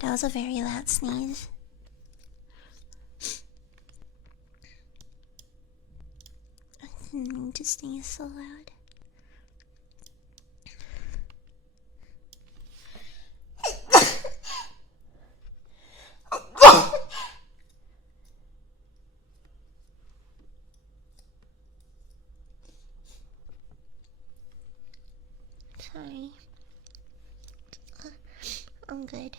That was a very loud sneeze. I didn't mean to sneeze so loud. Sorry. I'm good.